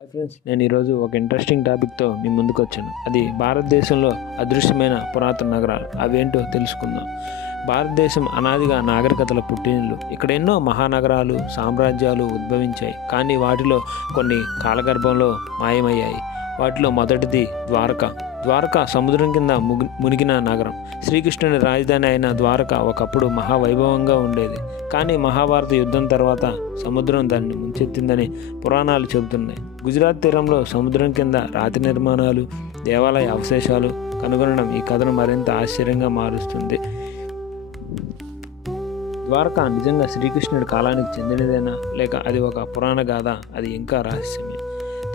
Hi friends, నేను ఈరోజు ఒక ఇంట్రెస్టింగ్ టాపిక్తో మీ ముందుకు వచ్చాను. అది భారతదేశంలో అదృశ్యమైన పురాతన నగరాలు. అవేంటో తెలుసుకుందాం. భారతదేశం అనాదిగా నాగరికతల పుట్టినిల్లు. ఇక్కడ ఎన్నో మహానగరాలు, సామ్రాజ్యాలు ఉద్భవించాయి. కానీ వాటిలో కొన్ని కాలగర్భంలో మాయమయ్యాయి. వాటిలో మొదటిది ద్వారకా. ద్వారకా సముద్రం కింద మునిగిన నగరం. శ్రీకృష్ణుని రాజధాని అయిన ద్వారకా ఒకప్పుడు మహావైభవంగా ఉండేది. కానీ మహాభారత యుద్ధం తర్వాత సముద్రం దాన్ని ముంచెత్తిందని పురాణాలు చెబుతున్నాయి. గుజరాత్ తీరంలో సముద్రం కింద రాతి నిర్మాణాలు, దేవాలయ అవశేషాలు కనుగొనడం ఈ కథను మరింత ఆశ్చర్యంగా మారుస్తుంది. ద్వారకా నిజంగా శ్రీకృష్ణుడి కాలానికి చెందినదేనా, లేక అది ఒక పురాణ గాథ? అది ఇంకా రహస్యమే.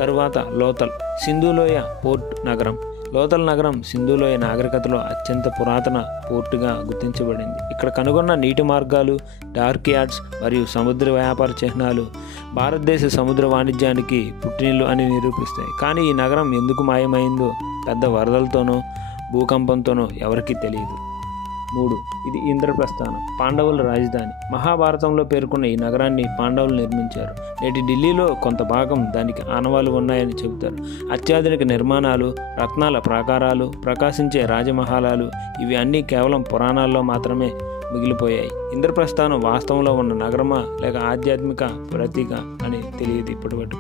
తరువాత లోథల్, సింధులోయ పోర్ట్ నగరం. లోథల్ నగరం సింధులోయ నాగరికతలో అత్యంత పురాతన పోర్టుగా గుర్తించబడింది. ఇక్కడ కనుగొన్న నీటి మార్గాలు, డార్క్ యార్డ్స్ మరియు సముద్ర వ్యాపార చిహ్నాలు భారతదేశ సముద్ర వాణిజ్యానికి పుట్టినిల్లు అని నిరూపిస్తాయి. కానీ ఈ నగరం ఎందుకు మాయమైందో పెద్ద వరదలతోనో భూకంపంతోనో ఎవరికీ తెలియదు. 3. ఇది ఇంద్రప్రస్థానం, పాండవుల రాజధాని. మహాభారతంలో పేర్కొన్న ఈ నగరాన్ని పాండవులు నిర్మించారు. నేటి ఢిల్లీలో కొంత భాగం దానికి ఆనవాలు ఉన్నాయని చెబుతారు. అత్యాధునిక నిర్మాణాలు, రత్నాల ప్రాకారాలు, ప్రకాశించే రాజమహాలాలు ఇవి అన్నీ కేవలం పురాణాల్లో మాత్రమే మిగిలిపోయాయి. ఇంద్రప్రస్థానం వాస్తవంలో ఉన్న నగరమా లేక ఆధ్యాత్మిక ప్రతీక అని తెలియదు ఇప్పటివరకు.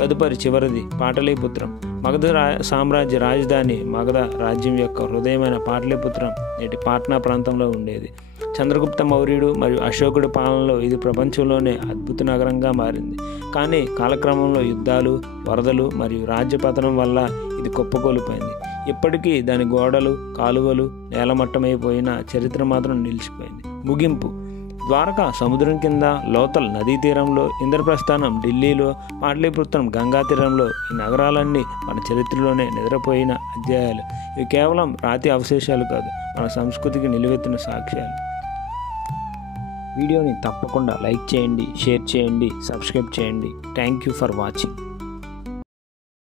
తదుపరి చివరిది పాటలీపుత్రం. మగధ సామ్రాజ్య రాజధాని. మగధ రాజ్యం యొక్క హృదయమైన పాటలీపుత్రం నేటి పాట్నా ప్రాంతంలో ఉండేది. చంద్రగుప్త మౌర్యుడు మరియు అశోకుడి పాలనలో ఇది ప్రపంచంలోనే అద్భుత నగరంగా మారింది. కానీ కాలక్రమంలో యుద్ధాలు, వరదలు మరియు రాజ్యపతనం వల్ల ఇది కుప్పకూలిపోయింది. ఇప్పటికీ దాని గోడలు, కాలువలు నేలమట్టమైపోయిన చరిత్ర మాత్రం నిలిచిపోయింది. ముగింపు: ద్వారకా సముద్రం కింద, లోథల్ నదీ తీరంలో, ఇంద్రప్రస్థానం ఢిల్లీలో, పాటలీపుత్రం గంగా తీరంలో. ఈ నగరాలన్నీ మన చరిత్రలోనే నిద్రపోయిన అధ్యాయాలు. ఇవి కేవలం రాతి అవశేషాలు కాదు, మన సంస్కృతికి నిలువెత్తిన సాక్ష్యాలు. వీడియోని తప్పకుండా లైక్ చేయండి, షేర్ చేయండి, సబ్స్క్రైబ్ చేయండి. Thank you for watching.